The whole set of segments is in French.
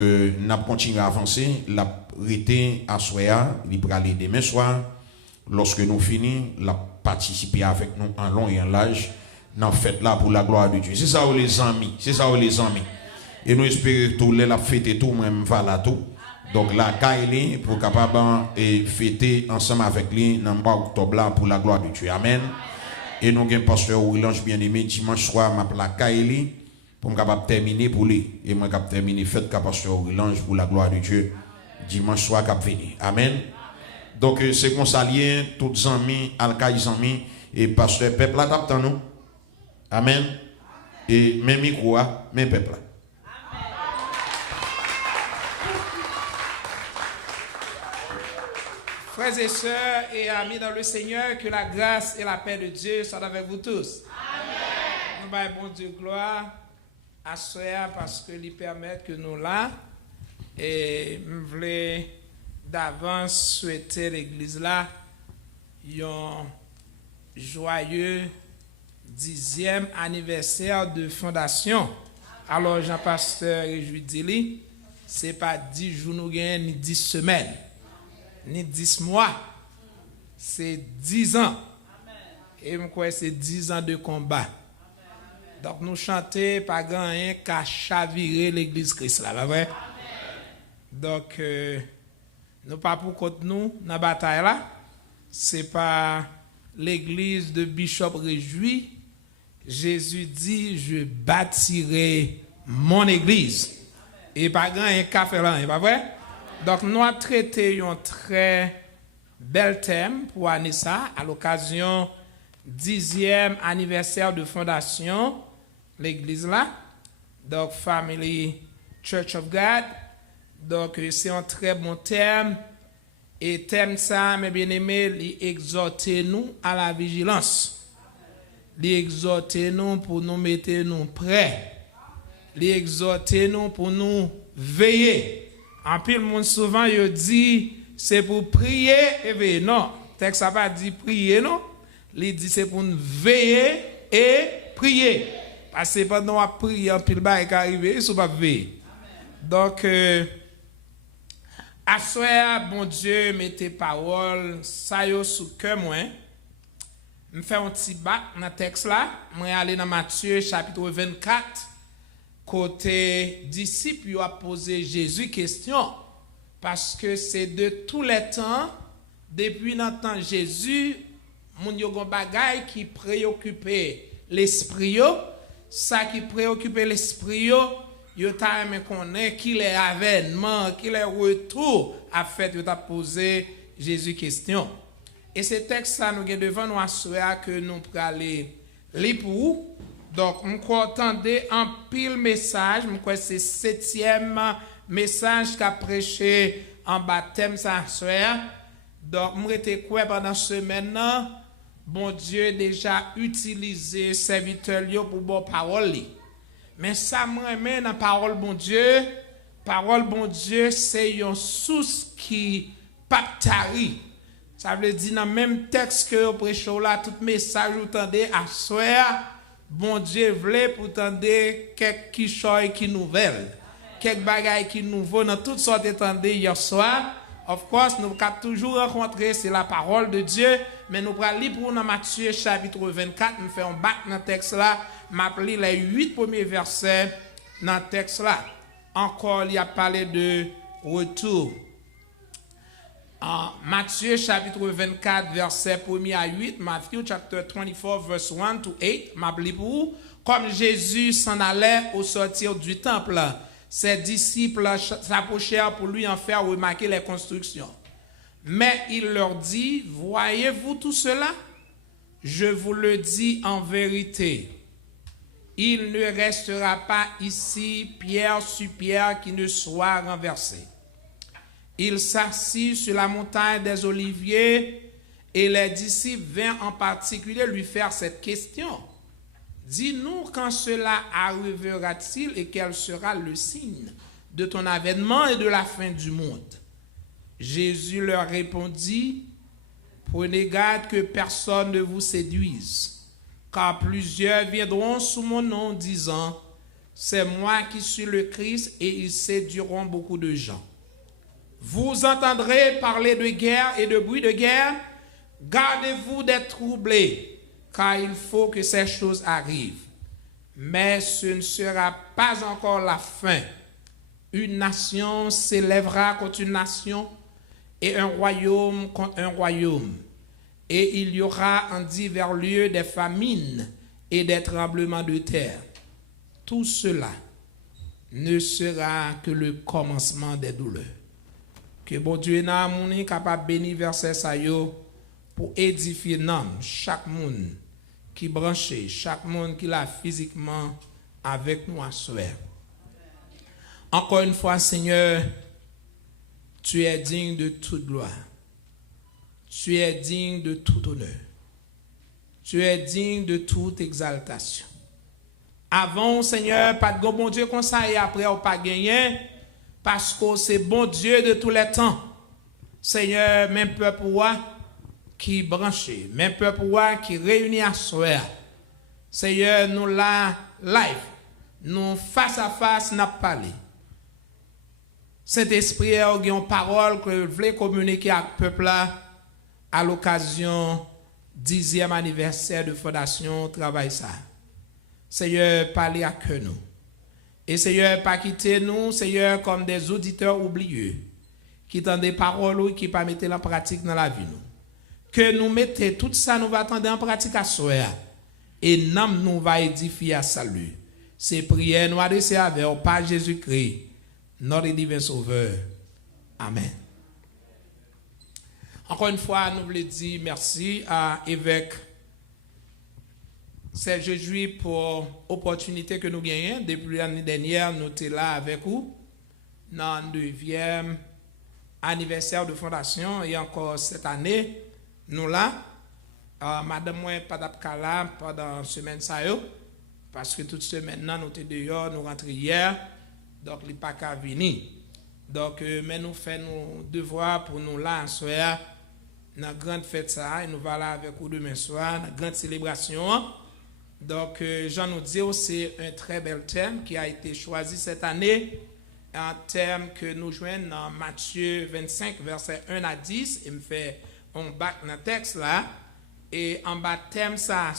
n'a continué à avancer, la rété à soir, il va aller demain soir. Lorsque nous finissons, la participer avec nous en long et en large dans fête là pour la gloire de Dieu. C'est ça les amis, c'est ça les amis. Et nous espérons tout la fête tout même va là tout. Donc la Kaili pour capable et fêter ensemble avec lui dans le mois d'octobre là pour la gloire de Dieu. Amen. Et nous avons pasteur Willange bien-aimé dimanche soir m'a la Kaili pour me capable terminer pour lui et moi capable terminer fête pasteur Willange pour la gloire de Dieu dimanche soir cap venir. Amen. Donc c'est qu'on s'allie tous les amis, alcaïs amis et pasteur peuple là t'attend nous. Amen. Et même micro même peuple là. Frères et sœurs et amis dans le Seigneur, que la grâce et la paix de Dieu soient avec vous tous. Amen. Nous bâillons bon Dieu gloire à soi parce que lui permet que nous là et nous voulons d'avance souhaiter l'église là un joyeux 10e anniversaire de fondation. Alors Jean-Pasteur Réjouis, c'est pas 10 jours nous gagnons ni 10 semaines. Ni 10 mois, c'est 10 ans. Et je crois que c'est 10 ans de combat. Donc nous chantons pas rien qu'à chavirer l'église Christ là, vrai? Donc nous pas pour contre nous dans la bataille là, c'est pas l'église de Bishop Réjouis. Jésus dit je bâtirai mon église. Et pas rien qu'à faire là, pas vrai? Donc, nous avons traité un très bel thème pour Anissa à l'occasion 10e anniversaire de fondation, l'église là. Donc, Family Church of God. Donc, c'est un très bon thème. Et thème ça, mes bien-aimés, il exhorte nous à la vigilance. Il exhorte nous pour nous mettre nous prêts. Il exhorte nous pour nous veiller. En pile, monde souvent, il dit, c'est pour prier et veiller. Non, le texte n'a pas dit prier, non. Il dit, c'est pour nous veiller et prier. Parce que pendant qu'on prie, en pile, il arrive, il ne faut pas veiller. Donc, à soir, bon Dieu, mettez parole, ça y est sous cœur, moi. Je fais un petit bac dans le texte là. Je vais aller dans Matthieu, chapitre 24. Côté disciples, il a posé Jésus question parce que c'est de tous les temps, depuis notre temps Jésus, mon yogon bagay qui préoccupait l'esprit, ça qui préoccupait l'esprit, yo ta aimé connaît qu'il est avènement, qu'il est retour à fait, yo ta posé Jésus question. Et ce texte ça nous est devant nous assurer que nous pour aller lire pour vous. Donc, on entendait un pile message, c'est le 7e message qu'a prêché en baptême ça soir. Donc, moi j'étais quoi pendant ce semaine, bon Dieu déjà utilisé serviteur pour bon parole. Mais ça me remet dans parole bon Dieu c'est une source qui pas tari. Ça veut dire dans le même texte que prêche là tout message vous entendez à soir. Bon Dieu voulait pour tendre quelques choses qui nouvelles, quelques bagailles qui nouveaux dans toutes sortes d'étendés hier soir. Of course, nous avons toujours rencontré, c'est la parole de Dieu, mais nous allons lire pour nous Matthieu chapitre 24, nous faisons bac dans le texte là, m'appeler les 8 premiers versets dans le texte là. Encore, il y a parlé de retour. En Matthieu chapitre 24 verset 1 à 8, Matthew chapter 24 verse 1 to 8, m'appelez pour vous. Comme Jésus s'en allait au sortir du temple, ses disciples s'approchèrent pour lui en faire remarquer les constructions. Mais il leur dit, voyez-vous tout cela? Je vous le dis en vérité. Il ne restera pas ici pierre sur pierre qui ne soit renversée. Il s'assit sur la montagne des Oliviers et les disciples vinrent en particulier lui faire cette question. Dis-nous quand cela arrivera-t-il et quel sera le signe de ton avènement et de la fin du monde? Jésus leur répondit, prenez garde que personne ne vous séduise, car plusieurs viendront sous mon nom disant, c'est moi qui suis le Christ et ils séduiront beaucoup de gens. Vous entendrez parler de guerre et de bruit de guerre. Gardez-vous d'être troublés, car il faut que ces choses arrivent. Mais ce ne sera pas encore la fin. Une nation s'élèvera contre une nation et un royaume contre un royaume. Et il y aura en divers lieux des famines et des tremblements de terre. Tout cela ne sera que le commencement des douleurs. Que bon Dieu n'a pas capable de bénir verset ça pour édifier chaque monde qui branché, chaque monde qui l'a physiquement avec nous à soir. Encore une fois, Seigneur, tu es digne de toute gloire. Tu es digne de tout honneur. Tu es digne de toute exaltation. Avant, Seigneur, pas de bon Dieu comme ça et après, on pas gagné parce que c'est bon Dieu de tous les temps. Seigneur, même peuple qui branché, même peuple qui réunit à soi. Seigneur, nous là, live, nous face à face, n'a parlé. Saint-Esprit a une parole que vous voulez communiquer avec le peuple là à l'occasion 10e anniversaire de Fondation Travail ça. Seigneur, parlez à que nous. Et Seigneur, pas quitter nous, Seigneur, comme des auditeurs oublieux, qui entendent des paroles ou qui pas mettre en pratique dans la vie nous. Que nous mettons tout ça, nous va attendre en pratique à soi. Et nous va édifier à salut. Ces prières nous adressées avec au Père Jésus-Christ, notre divin Sauveur. Amen. Encore une fois, nous voulons dire merci à l'évêque Serge Jésus pour l'opportunité que nous gagnons. Depuis l'année dernière, nous sommes là avec vous dans le 9e anniversaire de fondation et encore cette année, nous là. Madame moi pas d'apkala pendant semaine ça yo parce que toute semaine nous sommes dehors, nous rentrons hier, donc il pas qu'à venir. Donc mais nous faisons nos devoirs pour nous là en soir dans grande fête ça et nous va là avec vous demain soir dans grande célébration. Donc Jean nous dit c'est un très bel thème qui a été choisi cette année, un thème que nous joignons dans Matthieu 25 versets 1 à 10 et me fait on bac dans le texte là. Et en bas thème ça,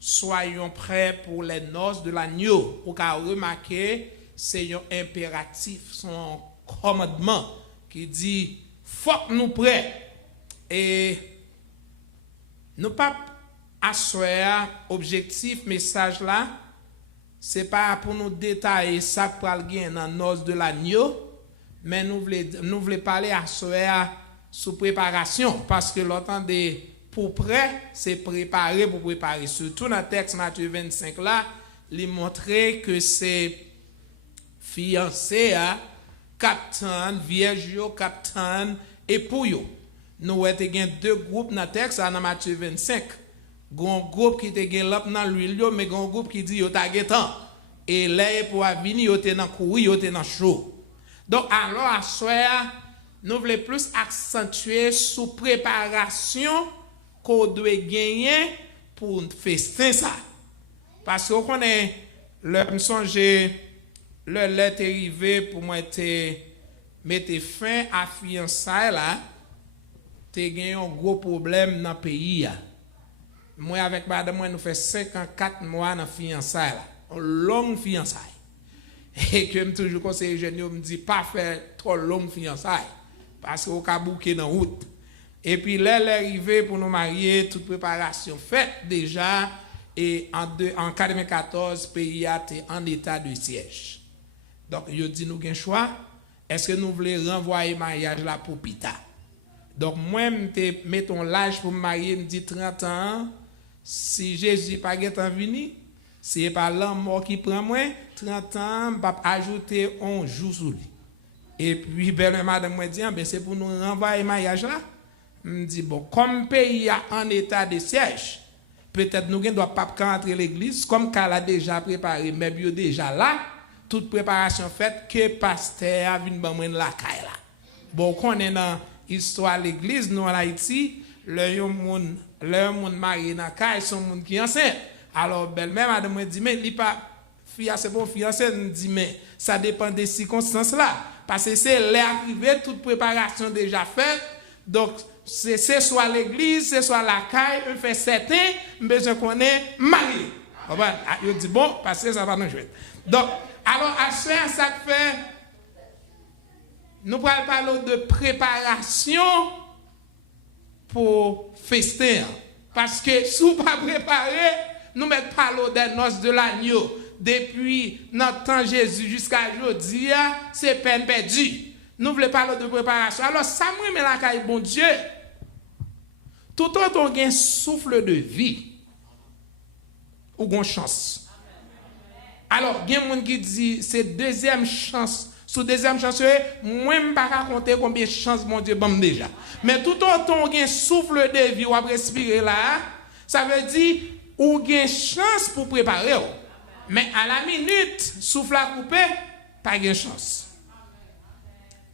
soyons prêts pour les noces de l'agneau. Pour qu'à remarquer, c'est un impératif, son commandement qui dit faut que nous prêts. Et nous pas asseoir objectif message là, c'est pas pour nous détailler ça pour le gain dans noces de l'agneau, mais nous voulons parler asseoir sous préparation parce que l'autant des pour prêt, c'est préparer pour préparer. Surtout dans le texte Matthieu 25 là, il montrait que c'est fiancé à capitaine, vierge, capitaine, époux. Nous avons deux groupes dans le texte dans Matthieu 25. Il y a un groupe qui était dans l'huile, mais il y a un groupe qui dit qu'il y a temps. Et là, pour venir, il y a dans courir, il y a dans chaud. Donc, alors, à soir, nous voulons plus accentuer sous préparation qu'on doit gagner pour festin ça. Parce qu'on connaît le songe le lettre arrivé pour moi mettre fin à fiançailles là, t'es gagné un gros problème dans le pays. Moi avec madame moi nous fait 54 mois dans fiançailles là, une longue fiançailles. Et que me toujours conseiller jeune me dit pas faire trop longue fiançailles parce qu'on ka bouquer dans route. Et puis là, l'arrivée pour nous marier, toute préparation faite déjà. Et en 1994, le pays a été en état de siège. Donc, je dis nous un choix. Est-ce que nous voulons renvoyer le mariage là pour Pita? Donc, moi, je mettons l'âge pour me marier, je me dis 30 ans. Si Jésus n'est pas venu, si ce n'est pas l'homme mort qui prend moi, 30 ans, je vais ajouter un jour sur lui. Et puis, belle madame me dit, c'est pour nous renvoyer le mariage là. Me dit bon, comme le pays a en état de siège, peut-être nous ne doit pas entrer l'église, comme qu'elle a déjà préparé, mais bien déjà là, toute préparation faite, que pasteur a venu dans la caille là. Bon, qu'on est dans l'histoire de l'église, nous en Haïti, le monde marié dans la caille, son monde qui est enceinte. Alors, belle-mère madame me dit, mais il pas fille c'est bon fiancé, nous dit mais ça dépend des circonstances là parce que c'est l'arrivée toute préparation déjà faite. Donc c'est soit l'église, c'est soit la caille, on fait certain besoin qu'on est marié. Il dit bon parce que ça va nous jouer. Donc alors à ça fait nous allons parler de préparation pour festin. Parce que si vous ne pas préparé, nous mettons pas l'eau des noces de l'agneau. Depuis notre temps Jésus jusqu'à aujourd'hui, c'est peine perdue. Nous voulons parler de préparation. Alors, ça me met la caille, bon Dieu. Tout autre, on a un souffle de vie. Ou une chance. Alors, il y a des gens qui disent c'est deuxième chance. Sous deuxième chance, moi, je ne peux pas raconter combien de chances mon Dieu m'a déjà. Mais tout autant on a un souffle de vie, ou à respirer là, ça veut dire ou a une chance pour préparer. Mais à la minute, souffle à couper, pas de chance.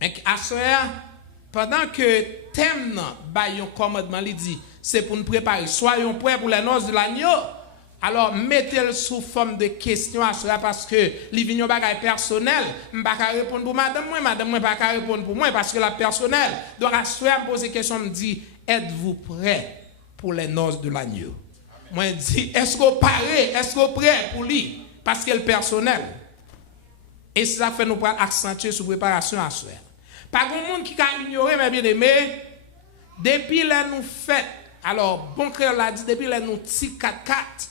Mais à ce moment, pendant que thème, un commandement, il dit, c'est pour nous préparer. Soyons prêts pour les noces de l'agneau. Alors, mettez-le sous forme de question à cela parce que les vignes bagaille personnel, je ne peux pas répondre pour madame, moi ne peux pas répondre pour moi parce que la personnelle. Donc, à cela, me poser question, me dit, êtes-vous prêt pour les noces de l'agneau? Moi, je dis, est-ce qu'on paré, est-ce qu'on prêt pour lui? Parce que le personnel. Et ça fait nous prendre accentuer sur préparation à cela. Pas grand monde qui a ignoré, mes bien-aimés, depuis là nous fait, alors, bon créole l'a dit, depuis là nous ti 4-4,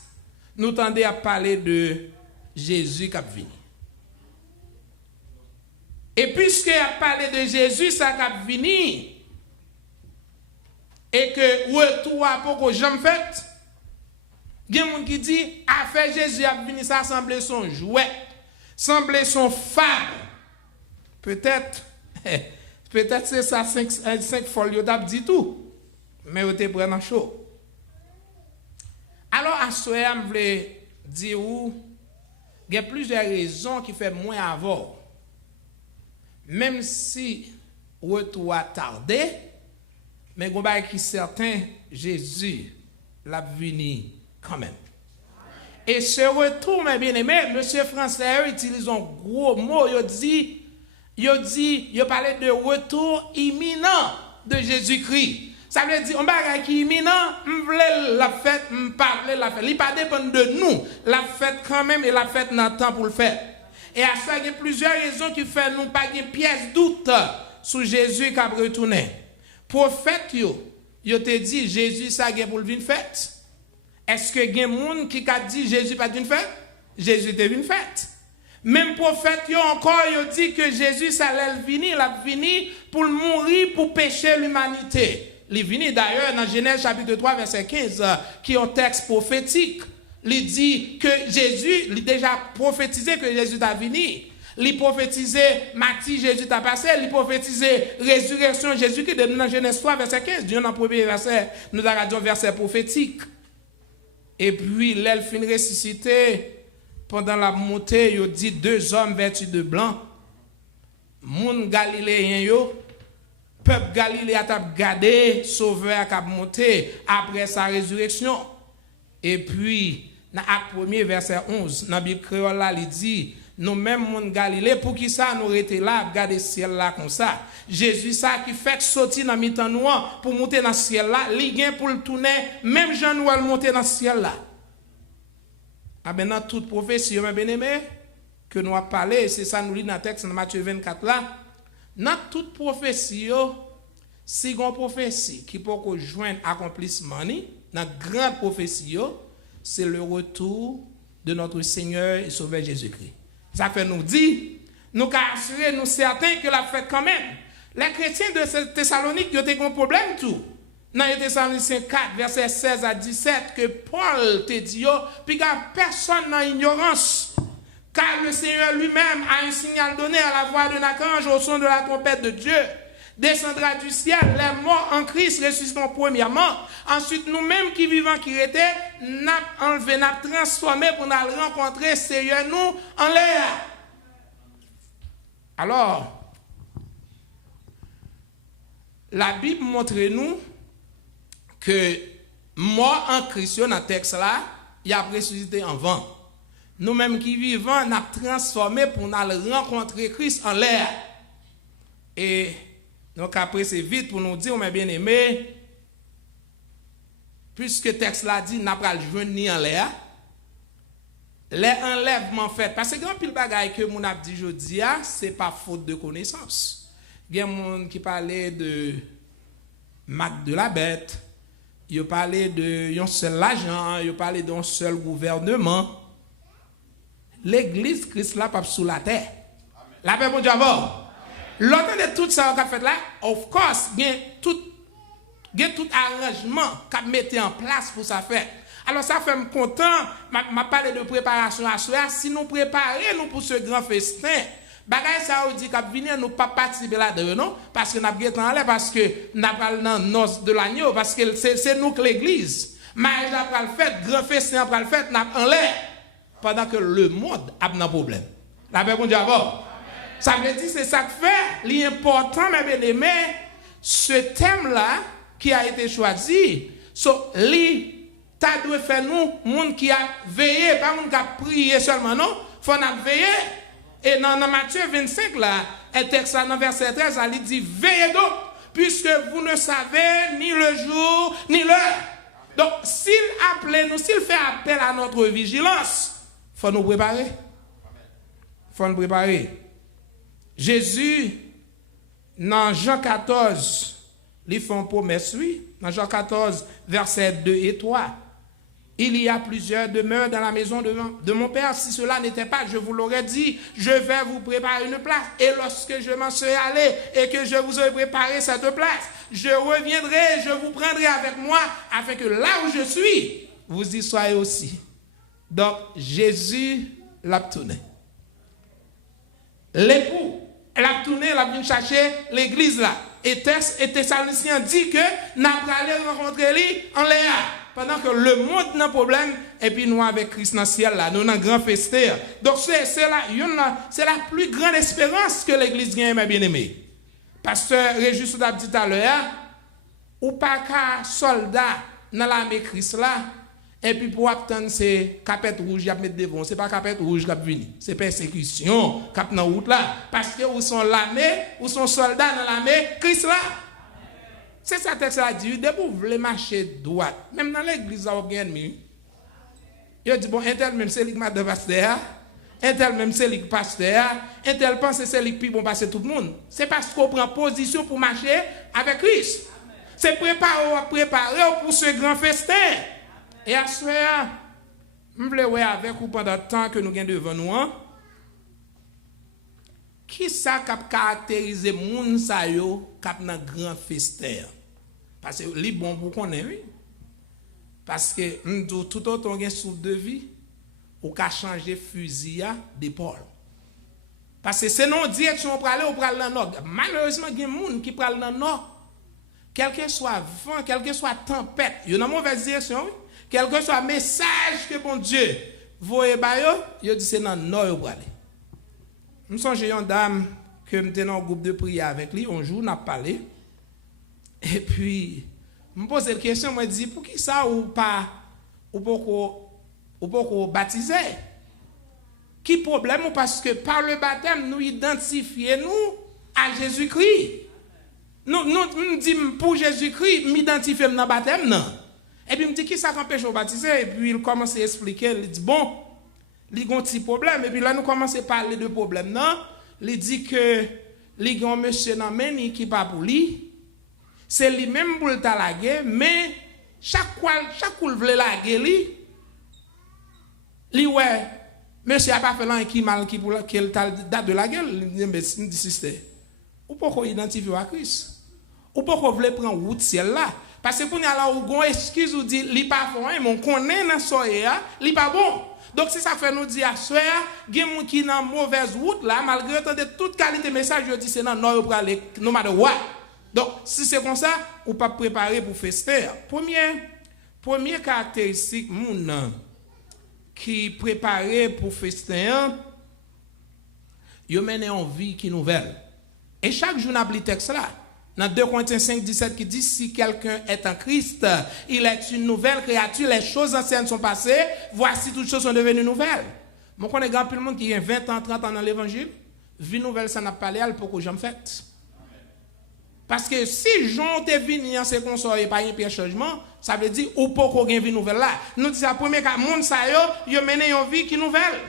nous tendons à parler de Jésus qui a venu. Et puisqu'il a parlé de Jésus, ça qui a venu, et que retour à pour que j'en fait, il y a des gens qui disent, affaire Jésus a venu, ça semblait son jouet, semblait son femme. Peut-être c'est ça, 5 folios d'ab dit tout, mais vous te prenez chaud. Alors, à ce moment, je voulais dire il y a plusieurs raisons qui font moins avoir. Même si retour a tardé, mais il y a qui certain, Jésus l'a venu quand même. Et ce retour, mes bien-aimés, M. Français utilise un gros mot, il parlait de retour imminent de Jésus-Christ. Ça veut dire, on va qui imminent, on veut la fête, on parle la fête. Il ne pas dépend de nous. La fête quand même, et la fête n'a temps pour le faire. Et à ça, il y a plusieurs raisons qui font nous pas de pièce doute sur Jésus qui a retourné. Prophète, yo te dit, Jésus, ça a pour le venir fête. Est-ce que il y a des gens qui a dit, Jésus pas venir fête? Jésus est venu fête. Même prophète, encore, dit que Jésus, ça allait venir, il a venu pour mourir, pour pécher l'humanité. Il est venu d'ailleurs dans Genèse chapitre 3, verset 15, qui est un texte prophétique. Il dit que Jésus, il a déjà prophétisé que Jésus est venu. Il prophétisé Matthieu, Jésus t'a passé. Il prophétisé résurrection Jésus qui est dans Genèse 3, verset 15. Dieu dans le premier verset, nous avons dit un verset prophétique. Et puis, l'elle finit ressuscité. Pendant la montée, il dit 2 hommes vêtus de blanc. Moun galiléen yo. Peuple Galilée a gardé, sauveur qui a monté après sa résurrection. Et puis, dans Acte 1er, verset 11, dans la Bible créole, il dit, nous mêmes, mon Galilée, pour qui ça, nous étions là, regarder le ciel là comme ça. Jésus, ça, qui fait sortir dans le mi-temps noir pour monter dans le ciel là, il vient pour le tourner, même Jean nous monter dans le ciel là. Ah ben, dans toute prophétie, mes bien-aimés, que nous avons parlé, c'est ça, nous lisons dans le texte de Matthieu 24 là. Dans toute prophétie, si une prophétie qui peut joindre accomplissement, dans la grande prophétie, c'est le retour de notre Seigneur et Sauveur Jésus-Christ. Ça fait nous dire, nous assurer, nous certains que la fête quand même. Les chrétiens de Thessalonique, ils ont un problème tout. Dans Thessaloniciens 4, verset 16 à 17, que Paul te dit, puis qu'il n'y a personne dans l'ignorance. Car le Seigneur lui-même a un signal donné à la voix d'un archange au son de la trompette de Dieu. Descendra du ciel, les morts en Christ ressusciteront premièrement. Ensuite, nous-mêmes qui vivons, qui étaient, n'a enlevé, n'a transformé pour nous rencontrer Seigneur nous en l'air. Alors, la Bible montre nous que mort en Christ, dans le texte là, il a ressuscité en vent. nous-mêmes qui vivons, nous avons transformé pour nous rencontrer Christ en l'air. Et donc après, c'est vite pour nous dire, mes bien-aimés, puisque le texte l'a dit, nous n'avons pas le joindre ni en l'air. Les enlèvements faits, parce que grand pile bagaille que mon a dit aujourd'hui, c'est pas faute de connaissance. Il y a des gens qui parlaient de Mac de la bête, il parlait de un seul agent, il parlait d'un seul gouvernement. L'église Christ là pas sous la terre. La paix pour Dieu avant. L'autre de tout ça qu'on a fait là, of course, il y a tout arrangement qu'on mettait en place pour ça faire. Alors ça fait me content, m'a parlé de préparation à soi, si nous préparons pour ce grand festin, bagay ça ou dit qu'a venir nous pas participer là-dedans non parce que n'a pas en l'air parce que n'a pas dans noces de l'agneau parce que c'est nous que l'église. Mais n'a pas le fait grand festin pas le fait n'a en l'air pendant que le monde a un problème. La paix pour Dieu avant. Ça veut dire c'est ça que fait l'important mes bien-aimés ce thème là qui a été choisi ça doit faire nous, monde qui a veillé, pas monde qui a prié seulement, non? Faut nous veiller. Et dans Matthieu 25, là, un texte dans verset 13, il dit, veillez donc, puisque vous ne savez ni le jour, ni l'heure. Donc, s'il appelle nous, s'il fait appel à notre vigilance, faut nous préparer. Faut nous préparer. Jésus, dans Jean 14, il fait une promesse, oui. Dans Jean 14, versets 2 et 3. Il y a plusieurs demeures dans la maison de mon Père. Si cela n'était pas, je vous l'aurais dit, je vais vous préparer une place. Et lorsque je m'en serai allé et que je vous aurai préparé cette place, je reviendrai, je vous prendrai avec moi, afin que là où je suis, vous y soyez aussi. Donc, Jésus l'a tourné. L'époux l'a tourné, l'a venu chercher l'église là. Et Thessaloniciens dit que nous allons rencontrer lui en l'air. Pendant que le monde n'a problème, et puis nous avec Christ dans le ciel, là, nous avons un grand festin. Donc c'est la plus grande espérance que l'Église gagne, mes bien-aimés. Pasteur Régis l'a dit tout à l'heure, ou pas qu'un soldat dans l'armée Christ là, et puis pour attendre ces capettes rouges, il y a mettre devant. Ce n'est pas capette rouge qui a venu, c'est persécution qui a dans la route là. Parce que vous sont l'armée, ou sont soldats dans l'armée Christ là. C'est ça texte a dit, dès que vous voulez marcher droite, même dans l'église, vous avez un ennemi. Il dit, bon, un tel même c'est lui qui m'a de pasteur, un tel même c'est lui qui pasteur, un tel pense que c'est lui qui bon passer tout le monde. C'est parce qu'on prend position pour marcher avec Christ. C'est préparer pour ce grand festin. Et à ce moment, je voulais voir avec vous pendant le temps que nous avons devant nous. Qui ça qui caractérise les gens qui ont un grand festin? Parce que les bons pour connaître, oui. Parce que tout autre on a un souffle de vie, on peut changer fusil d'épaule. Parce que c'est non direction pour aller dans le nord. Malheureusement, il y a des gens qui parlent dans le nord. Quel que soit vent, quelle que soit tempête, il y a une mauvaise direction, oui. Quel que soit message que bon Dieu voyez, il dit c'est dans le nord pour aller. Je me souviens d'une dame que je dans un groupe de prière avec lui, un jour, on a parlé. Et puis, je me pose la question, je me dis, pour qui ça ou pas baptiser? Qui problème? Parce que par le baptême, nous identifions à Jésus-Christ. Nous disons, pour Jésus-Christ, m'identifier dans le baptême, non. Et puis, il me dit, qui ça empêche de baptiser? Et puis, il commence à expliquer, il dit, bon, il y a un petit problème. Et puis là, nous commençons à parler de problème. Non, il dit que il y a un monsieur dans Meni qui n'est pas pour lui. C'est lui-même pour le laguer, mais chaque fois qu'il veut laguer, lui, ouais, monsieur n'a pas fait l'un qui mal qui pour quelle date de la guerre. Il dit, sister, ou pourquoi identifier à Christ? Ou pourquoi vous voulez prendre route ciel là? Parce que pour nous, là, vous avez une excuse, vous dites, il n'est pas bon, mais on connaît dans ce il n'est pas bon. Donc, si ça fait nous dire à soi, il y a des gens qui sont dans mauvaise route, là, malgré toute qualité de message, je dis c'est dans le nord pour aller, no matter what. Donc, si c'est comme ça, ou pas préparer pour festin. Première caractéristique, moun qui préparé pour festin, il mène une vie qui nouvelle. Et chaque jour, on a le texte là. Dans 2 Corinthiens 5, 17 qui dit, si quelqu'un est en Christ, il est une nouvelle créature, les choses anciennes sont passées, voici toutes choses sont devenues nouvelles. Moi, connais grand peu le monde qui a 20 ans, 30 ans dans l'évangile. Vie nouvelle, ça n'a pas l'air pour que j'en fasse. Parce que si Jean te venu en ce conseil et pas un changement, ça veut dire ou pas qu'on vie nouvelle là. Nous disons la première cas, monde ça yo mené une vie qui nouvelle.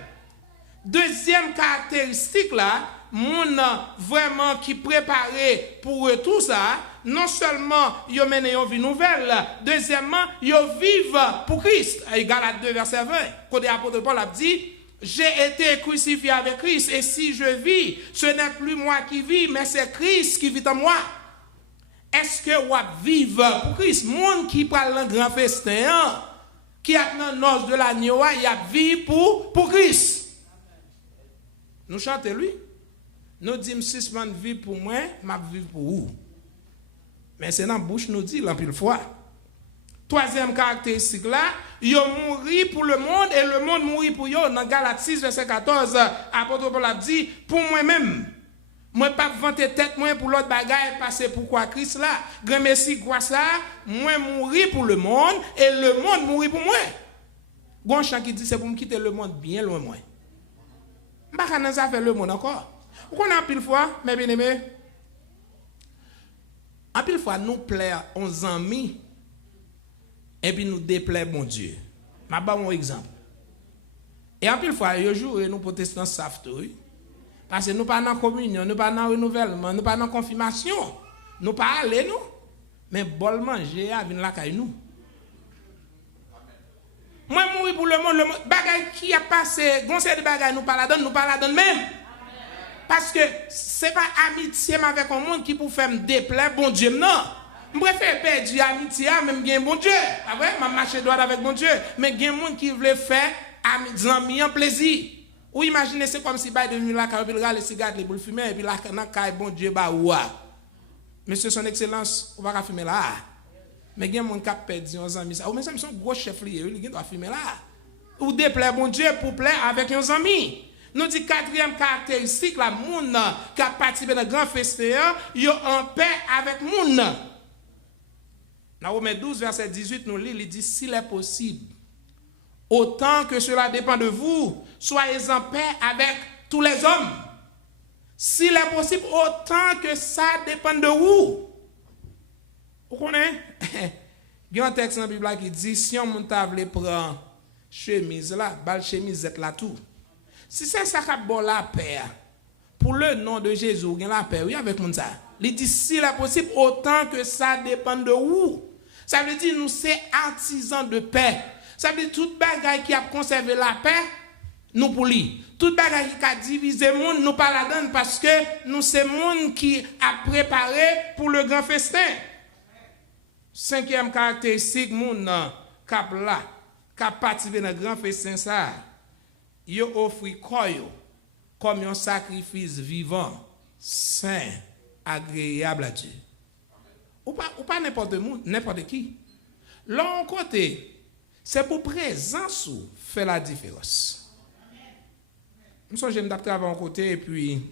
Deuxième caractéristique là, monde vraiment qui préparé pour tout ça, non seulement yo mené une vie nouvelle, deuxièmement, yo vivent pour Christ. Galates 2 verset 20. Côté apôtre Paul a dit j'ai été crucifié avec Christ et si je vis, ce n'est plus moi qui vis, mais c'est Christ qui vit en moi. Est-ce que vous vivez pour Christ? Monde qui parle un grand festin, qui a dans noce de l'agneau, il a vécu pour Christ. Nous chantons lui. Nous disons si man vit pour moi, m'a vivre pour vous. Mais c'est dans la bouche nous dit l'empile fois. Troisième caractéristique là, ils ont mouru pour le monde et le monde mourit pour eux. Dans Galates 6 verset 14, apôtre Paul a dit pour moi-même. Moi pas vanter tête moi pour l'autre bagaille passer pourquoi Christ là. Grand merci quoi ça, moi mourir pour le monde et le monde mourir pour moi. Gon chant qui dit c'est pour me quitter le monde bien loin moi. M'pa kana ça faire le monde encore. Ou qu'on a pile fois mes bien-aimés. En pile fois nous plaire aux amis et puis nous déplaire bon Dieu. M'a ba un exemple. Et en pile fois yo jour nous protestants savent tout. Parce que nous pas dans communion, nous pas dans renouvellement, nous pas dans confirmation. Nous pas aller nous. Mais bol manger a vinn la kay nous. Moi mourir pour le monde bagay qui a passé, conseil de bagay nous pas la donne même. Parce que c'est pas amitié avec un monde qui pour faire me déplaire bon Dieu non. Je préfère perdre amitié même bien bon Dieu. Ah ouais, m'a marcher droit avec bon Dieu, mais il y a un monde qui veut faire amis en plaisir. Ou imaginez c'est comme si bail de nuit là quand il regarde les cigarettes les boules fumer et puis là quand bon Dieu ba ouah. Monsieur son excellence, on va fumer là. Mais il y a un monde qui a perdu un ami ça. Ou mais ça sont gros chef lié, il doit fumer là. Ou déplaire bon Dieu pour plaire avec un ami. Nous dit quatrième caractéristique la monde qui a participé dans grand festin, yo en paix avec monde. Dans Romains 12 verset 18 nous lit, il dit s'il est possible autant que cela dépend de vous, soyez en paix avec tous les hommes. S'il est possible, autant que ça dépend de vous. Vous connaissez? Il y a un texte dans la Bible qui dit, si on veut prendre chemise là, bal chemise là tout. Si c'est ça qui a bon la paix, pour le nom de Jésus, il y a la paix, oui, avec mon ça. Il dit, s'il est possible, autant que ça dépend de vous. Ça veut dire, nous sommes artisans de paix. Ça veut dire toute bagaille qui a conservé la paix, nous pour lui. Toute bagaille qui a divisé le monde, nous pas la donne parce que nous c'est monde qui a préparé pour le grand festin. Cinquième caractéristique, monde cap là, qui a participé dans le grand festin ça, il offre comme un sacrifice vivant, saint, agréable à Dieu. Ou pas n'importe qui. L'autre côté, c'est pour présence ou faire la différence. Nous j'aime travailler à côté et puis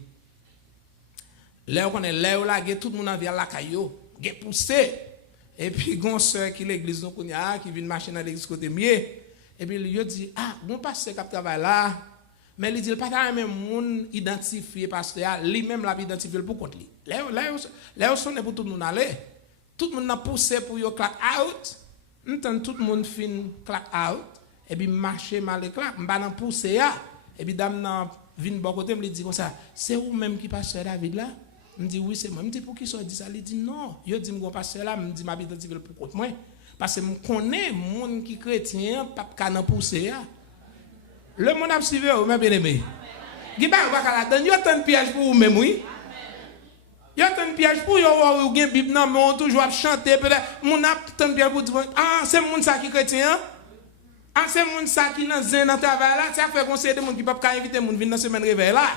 là on est là tout le monde en vient la caillou, get poussé et puis gon sœur qui l'église nous connait qui vient marcher dans l'église côté mieux et puis il dit bon pasteur qui travaille là mais il dit pas même monde identifié pasteur lui même l'a identifié pour compte lui. Là on est pour tout le monde aller. Tout le monde a poussé pour yo clap out. Tout le monde fin clap out et puis marcher mal et clap m'ba nan pousser ya et puis dame nan vinn bon côté me dit comme ça c'est vous même qui pasteur David là me dit oui c'est moi me dit pour qui ça dit ça il dit non yo dit mon pasteur là me dit m'a identifié pour compte moi parce que me connais monde qui chrétien pas nan pousser ya le monde a suivi ou même bien-aimé qui ba la donne yo tant piège pour vous même oui. Il y a un piège pour vous, ou bien Bible, non, mais on toujours chanter, peut-être, mon a tant piège pour dire, c'est mon ça qui chrétien, c'est mon ça qui dans zen dans travail là, ça fait conseiller des gens qui peuvent pas inviter mon venir dans semaine réveil là.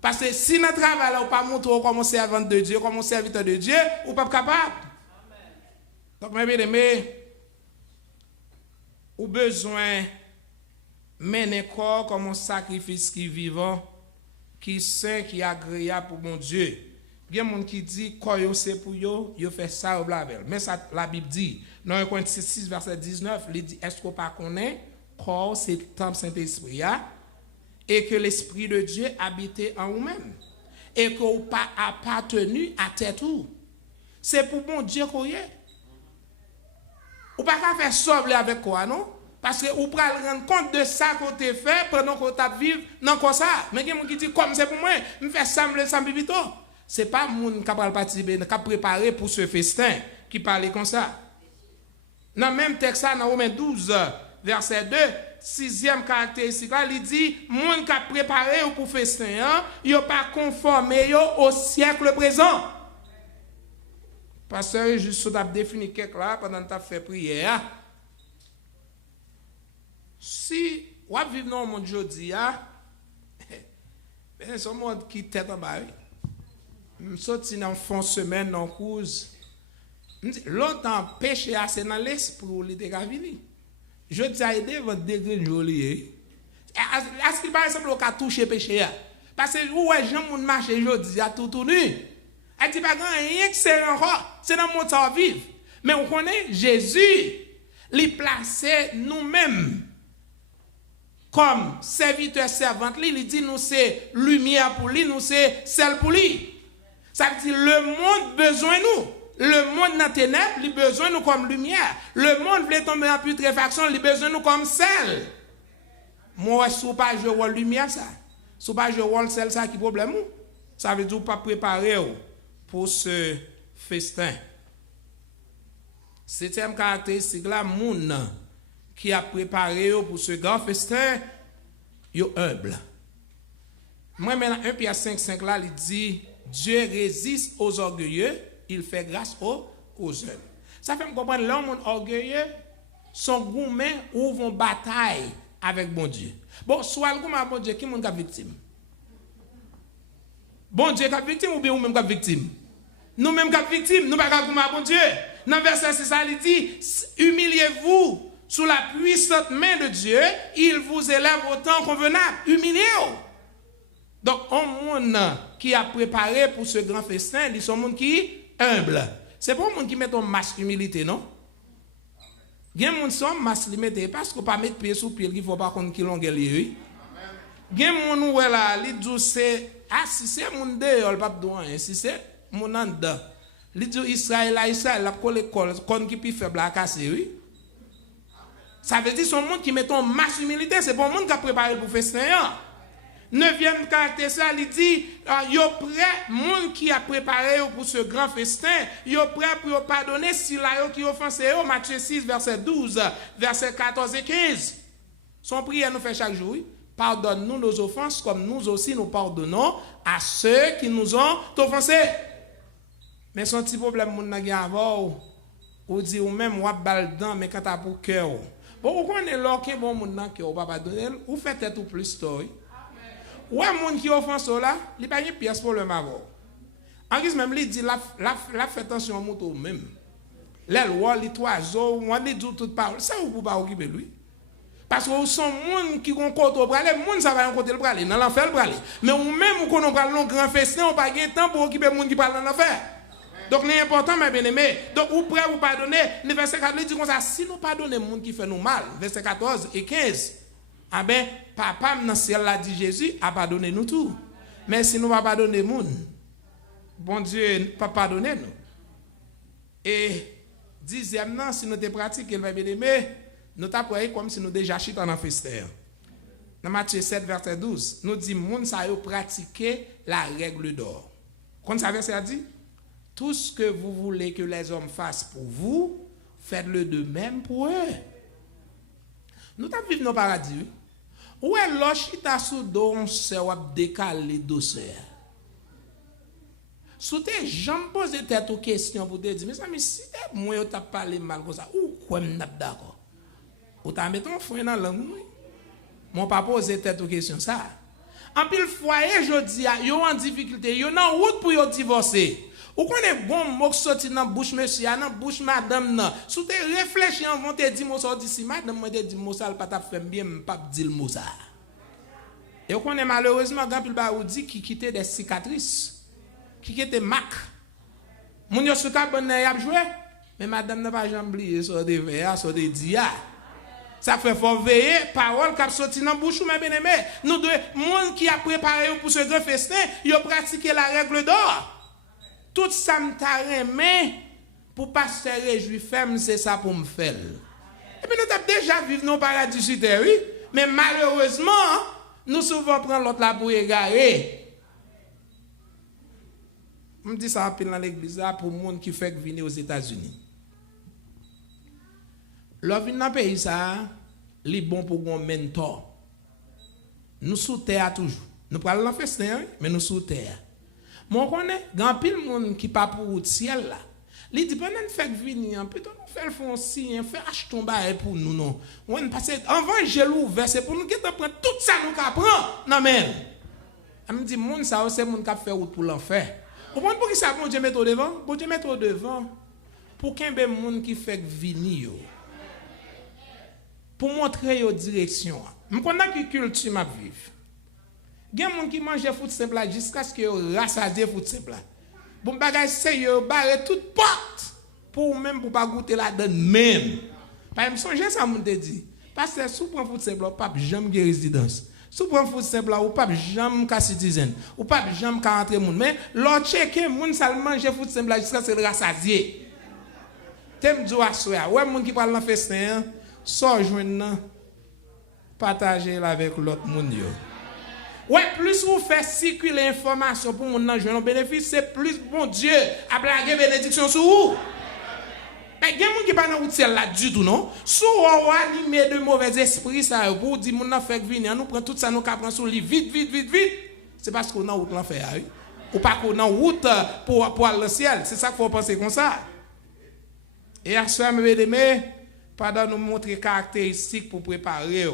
Parce que si dans travail là, ou pas montrer comment servant de Dieu, comment serviteur de Dieu, ou pas capable. Donc, mes bien-aimés, ou besoin mener corps comme un sacrifice qui vivant, qui saint, qui agréable pour mon Dieu. Il y a des gens qui disent que c'est pour eux, ils font ça au blavel. Mais ça, la Bible dit, dans 1 Corinthiens 6, verset 19, il dit est-ce qu'on pas connaît corps c'est le temple Saint-Esprit et que l'Esprit de Dieu habitait en vous-même et que vous pas appartenu à tête tout. C'est pour bon Dieu qu'on y est. Ou pas qu'à faire sauver avec quoi, non? Parce que vous pouvez rendre compte de ça qu'on t'a fait pendant qu'on t'a vivre dans quoi ça. Mais il y a des gens qui disent comme c'est pour moi, je fais ça, vite. Ce n'est pas le monde qui a participé, qui a préparé pour ce festin qui parlait comme ça. Dans le même texte, dans Romains 12, verset 2, 6e caractéristique, il dit, le monde qui a préparé pour le festin, il n'a pas conformé au siècle présent. Pasteur, juste pour définir quelque là pendant que tu as fait prière. Si vous vivez dans le monde aujourd'hui, c'est un monde qui est tête en bas. Je suis sorti dans une semaine, dans une course. Longtemps, péché, c'est dans l'esprit où il était venu. Je dis à aider votre degré de joli. Est-ce qu'il par exemple a touché péché? Parce que où est gens qui marchent aujourd'hui, à tout nu. Elle dit pas rien que c'est encore, c'est dans le monde ça vivre. Mais on connaît Jésus, il plaçait nous-mêmes comme serviteurs servantes, il dit nous c'est lumière pour lui, nous c'est sel pour lui. Ça veut dire le monde besoin nous. Le monde dans ténèbres, il besoin nous comme lumière. Le monde veut tomber en putréfaction, il besoin nous comme sel. Moi, si pas je vois lumière ça, si pas je vois le sel ça qui problème ou? Ça veut dire pas préparer pour ce festin. 7e caractéristique là, moun qui a préparé pour ce grand festin, yo humble. Moi maintenant 1 Pierre 5:5 là, il dit Dieu résiste aux orgueilleux, il fait grâce aux humbles. Ça fait me comprendre l'homme orgueilleux, son gourmet ouvre une bataille avec bon Dieu. Bon, soit le gourmet bon Dieu qui est victime. Bon Dieu est victime ou bien nous-mêmes qui victime? Nous-mêmes qui victime, nous ne pouvons pas gourmet bon Dieu. Dans verset 6, il dit, humiliez-vous sous la puissante main de Dieu, il vous élève au temps convenable. Humiliez-vous. Donc, un monde qui a préparé pour ce grand festin, il sont un monde qui est humble. Ce n'est pas un monde qui met un masque humilité, non? Il y a un monde qui met un masque humilité parce qu'on ne peut pas mettre pied sous pied, il ne faut pas qu'on ait longue lieu. Il y a un monde qui là, il dit c'est si c'est un monde dehors, il ne peut pas dire si c'est un monde en dedans. Il dit Israël, la colle qui est plus faible à casser, oui. Ça veut dire que c'est un monde qui met un masque humilité, ce n'est pas un monde qui a préparé pour le festin. 9e caractéristique, il dit, yo prêt, monde qui a préparé pour ce grand festin, yo prêt pour pardonner si la qui offensé, Matthieu 6, verset 12, verset 14 et 15. Son prière nous fait chaque jour, pardonne-nous nos offenses comme nous aussi nous pardonnons à ceux qui nous ont offensés. Mais son petit problème, mon n'a gagné avant, ou dit ou même, ou a balle dedans, mais quand t'as pour cœur. Bon, vous connaissez l'or qui est bon, mon n'a qui va pas donner, ou faites tout plus story. Ou un monde qui offense là, il n'y a pas de pièce pour le m'avoir. En guise même, il dit, la fait attention au moto même. Les lois, les oiseaux, on dit toute parole. Ça, vous ne pouvez pas occuper lui. Parce que son monde qui ont côté au bralé, le monde ça va en côté le bralé, dans l'enfer le bralé. Mais ou même qu'on a parlé de grand festin, on n'a pas de temps pour occuper le monde qui parle dans l'enfer. Donc, c'est important, mes bien-aimés. Donc, vous prêt vous pardonner. Le verset 14 dit comme ça, si nous pardonnons le monde qui fait nous mal, verset 14 et 15, ah ben, papa, dans le ciel, l'a dit Jésus, a pardonné nous tout. Mais si nous ne pardonnons pas le monde, bon Dieu ne pas pardonner nous. Et, 10e, si nous te pratiquons, mes bien-aimés, nous t'apprêtons comme si nous déjà chutons dans le festin. Dans Matthieu 7, verset 12, nous dit, monde ça a pratiqué la règle d'or. Quand ça verset a dit, tout ce que vous voulez que les hommes fassent pour vous, faites-le de même pour eux. Nous vivons dans le paradis. Où est l'ochita sous don se wap décaler douceur? Sous tes jambes poser tête aux questions pour te dire, mais si moi tu as parlé mal comme ça, ou quoi m'n'a d'accord? Ou t'as mis ton frère dans la langue? Mon pas poser tête aux questions ça. En pile foyer jodi a yo en difficulté, yo nan route pour yo divorcer. Ou connaît bon mot sorti dans bouche monsieur, dans bouche madame nan. Sous te réfléchir avant te dire mot sorti si madame moi te dit mot ça pas t'a fait bien pas dire le mot ça. Et on connaît malheureusement grand pile ba ou dit qui quittait des cicatrices, qui quittait marque. Moun yo sou ka bonne y a joué, mais madame n'a pas jamais oublié sur des verres, sur des dia. Ça fait faut veiller parole qui sorti dans bouche mais bien aimé. Nous deux monde qui a préparé pour ce grand festin, ils ont pratiqué la règle d'or. Tout ça me t'a remis pour pas se réjouir femme, c'est ça pour me faire. Et puis nous avons déjà vécu dans le paradis sur terre, oui, mais malheureusement, nous souvent prenons l'autre là pour égarer. Je me dis ça dans l'église pour les gens qui fait venir aux États-Unis. L'offre dans le pays, ça, c'est bon pour un mentor. Nous sous terre toujours. Nous parlons de festin, mais nous sous terre. Moi, je connais, il y a pile de monde qui pas pour le ciel là. Il dit, pendant que fait venir, plutôt nous faire le signe, faire acheter un bail pour nous, non. On passe avant j'ai ouvert, c'est pour nous qui prendre tout ça nous prendre. Non mais. Elle me dit, monde ça c'est monde qui fait route pour l'enfer. Vous comprenez pour qui ça bon Dieu mettre au devant? Bon Dieu mettre au devant pour qu'il y ait des gens qui fait venir. Pour montrer une direction. Je connais que culture m'a vivre. Il y a des gens qui mangent foot simple jusqu'à ce que rassasié foot simple. Bon bagage c'est yo barrer toute porte pour même pour pas goûter la donne même. Par exemple, songez ça mon te dit. Parce que sous prend foot simple pas jamais de résidence. Sous prend foot simple ou pas jamais ka citizen. Ou pas jamais ka rentrer monde mais l'autre checker monde ça manger foot simple jusqu'à ce rassasié. T'aime du assoya. Ouais monde qui parle dans festin so joindre partager avec l'autre monde yo. Ouais, plus vous faites circuler l'information pour mon jouer un bénéfice, c'est plus bon Dieu a blagué bénédiction sur vous. Mais il y a des gens qui ne sont pas dans l'outil là du tout, non? Si vous animez de mauvais esprits, ça pour dire que fait venir, nous prenons tout ça, nous prenons sur lui vite. C'est parce qu'on a route l'enfer, oui? Ou pas qu'on a route pour aller au ciel. C'est ça qu'il faut penser comme ça. Et à ce moment-là, pendant nous montrer caractéristiques pour préparer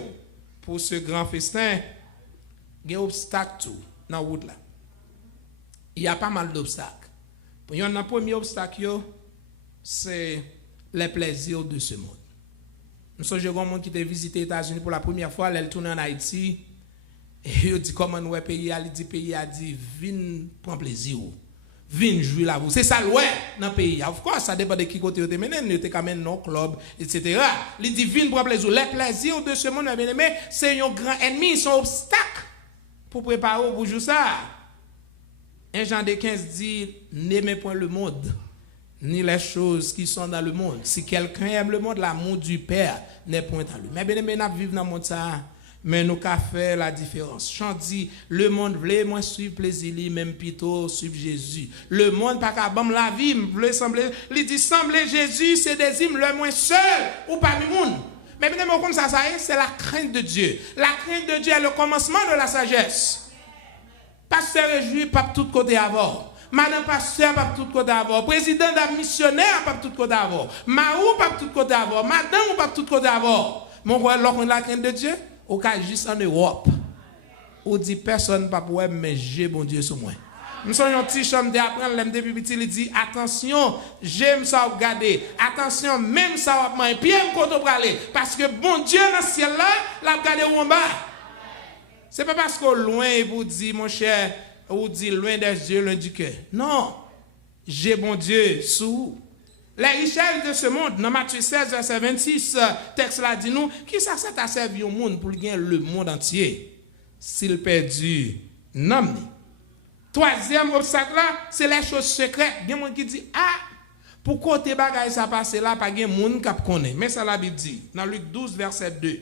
pour ce grand festin, il y a des obstacles dans la route là. Il y a pas mal d'obstacles. Il y a un premier obstacle, c'est les plaisirs de ce monde. Nous sommes un monde qui a visité les États-Unis pour la première fois, elle tourne en Haïti, et il dit comment nous pays, il dit pays a dit viens prendre plaisir, viens jouer là vous. C'est ça ouais dans le pays. Of course, ça dépend de qui côté vous te mené, vous te camène dans club, etc. Il dit viens prendre plaisir. Les plaisirs de ce monde, bien aimé, c'est un grand ennemi, c'est un obstacle. Pour préparer pour jouer ça. 1 Jean 15 dit, n'aimez point le monde, ni les choses qui sont dans le monde. Si quelqu'un aime le monde, l'amour du Père n'est point en lui. Mais bien aimé, nous vivons dans le monde ça, mais nous avons fait la différence. Chant dit, le monde voulait moins suivre plaisir, même plutôt suivre Jésus. Le monde pas qu'à bam la vie, voulait sembler, il dit sembler Jésus, c'est des hymnes le moins seul ou parmi le monde. Mais bien comme ça c'est la crainte de Dieu. La crainte de Dieu est le commencement de la sagesse. Pasteur réjoui pas de tout côté avant. Madame pasteur pas de tout côté avant. Président d'un missionnaire pas de tout côté avant. Maou pas de tout côté avant. Madame pas de tout côté avant. Mon frère, lorsqu'on a la crainte de Dieu, au cas juste en Europe. On dit personne pas pour mais j'ai bon Dieu sur moi. Nous sommes un petit chambre d'apprendre l'MD petit il dit attention, j'aime ça regarder. Attention, même ça va manger bien quand on aller parce que bon Dieu dans le ciel là, l'a regarder en bas. C'est pas parce que loin vous dit mon cher, ou dit loin des yeux, loin du cœur. Non. J'ai bon Dieu sous les richesses de ce monde. Dans Matthieu 16 verset 26, texte là dit nous qui ça t'a servi au monde pour gagner le monde entier. S'il perdu non. Troisième obstacle là, c'est les choses secrètes. Il y a des gens qui disent pour côté bagaille ça passe là pas gen monde qui connaît. Mais ça la Bible dit dans Luc 12 verset 2.